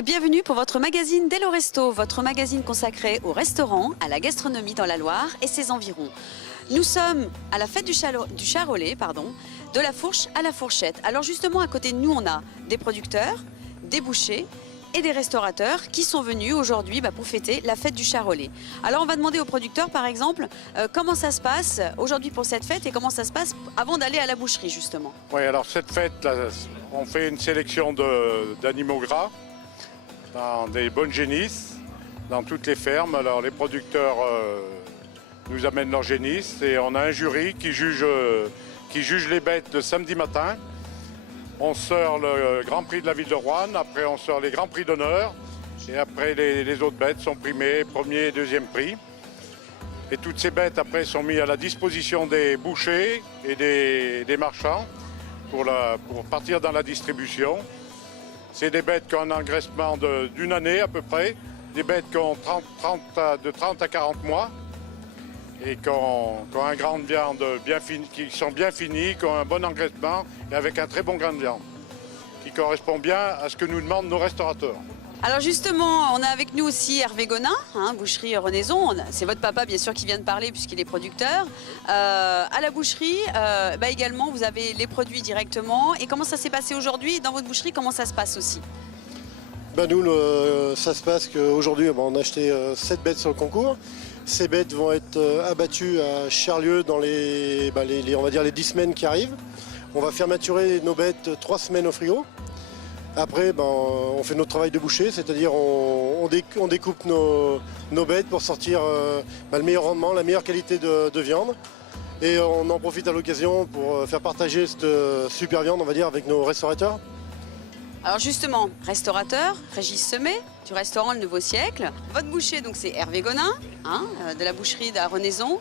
et bienvenue pour votre magazine Dello Resto, votre magazine consacré au restaurant, à la gastronomie dans la Loire et ses environs. Nous sommes à la fête du Charolais, de la fourche à la fourchette. Alors justement, à côté de nous, on a des producteurs, des bouchers et des restaurateurs qui sont venus aujourd'hui pour fêter la fête du Charolais. Alors on va demander aux producteurs, par exemple, comment ça se passe aujourd'hui pour cette fête et comment ça se passe avant d'aller à la boucherie, justement. Oui, alors cette fête, là, on fait une sélection d'animaux gras dans des bonnes génisses, dans toutes les fermes. Alors les producteurs nous amènent leurs génisses et on a un jury qui juge les bêtes le samedi matin. On sort le Grand Prix de la ville de Roanne, après on sort les Grands Prix d'honneur et après les autres bêtes sont primées, premier et deuxième prix. Et toutes ces bêtes après sont mises à la disposition des bouchers et des marchands pour partir dans la distribution. C'est des bêtes qui ont un engraissement d'une année à peu près, des bêtes qui ont de 30 à 40 mois et qui ont un grain de viande qui sont bien finis, qui ont un bon engraissement et avec un très bon grain de viande, qui correspond bien à ce que nous demandent nos restaurateurs. Alors justement, on a avec nous aussi Hervé Gonin, boucherie Renaison. C'est votre papa bien sûr qui vient de parler puisqu'il est producteur. À la boucherie, également, vous avez les produits directement. Et comment ça s'est passé aujourd'hui dans votre boucherie? Comment ça se passe aussi? Nous, ça se passe qu'aujourd'hui, on a acheté 7 bêtes sur le concours. Ces bêtes vont être abattues à Charlieu dans on va dire les 10 semaines qui arrivent. On va faire maturer nos bêtes 3 semaines au frigo. Après, on fait notre travail de boucher, c'est-à-dire on découpe nos bêtes pour sortir le meilleur rendement, la meilleure qualité de viande. Et on en profite à l'occasion pour faire partager cette super viande, on va dire, avec nos restaurateurs. Alors justement, restaurateur, Régis Semet, du restaurant Le Nouveau Siècle. Votre boucher, donc c'est Hervé Gonin, de la boucherie de Renaison.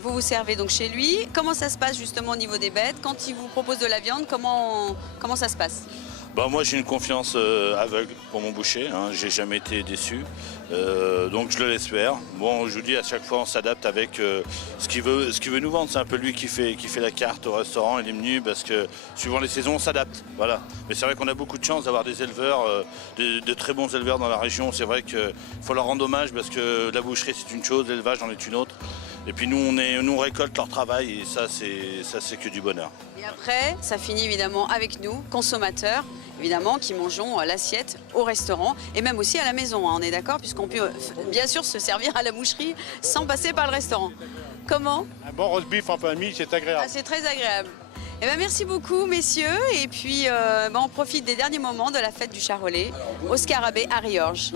Vous vous servez donc chez lui. Comment ça se passe justement au niveau des bêtes? Quand il vous propose de la viande, comment ça se passe? Moi j'ai une confiance aveugle pour mon boucher, j'ai jamais été déçu, donc je le laisse faire. Bon, je vous dis, à chaque fois on s'adapte avec ce qu'il veut nous vendre. C'est un peu lui qui fait la carte au restaurant et les menus, parce que suivant les saisons on s'adapte. Voilà. Mais c'est vrai qu'on a beaucoup de chance d'avoir des éleveurs, de très bons éleveurs dans la région. C'est vrai qu'il faut leur rendre hommage parce que la boucherie c'est une chose, l'élevage en est une autre. Et puis nous on récolte leur travail et ça c'est que du bonheur. Et après, ça finit évidemment avec nous, consommateurs, évidemment, qui mangeons l'assiette au restaurant et même aussi à la maison, on est d'accord, puisqu'on peut bien sûr se servir à la boucherie sans passer par le restaurant. Comment? Un bon roast beef en famille, c'est agréable. C'est très agréable. Merci beaucoup, messieurs. Et puis, on profite des derniers moments de la fête du Charolais au Scarabée à Riorges.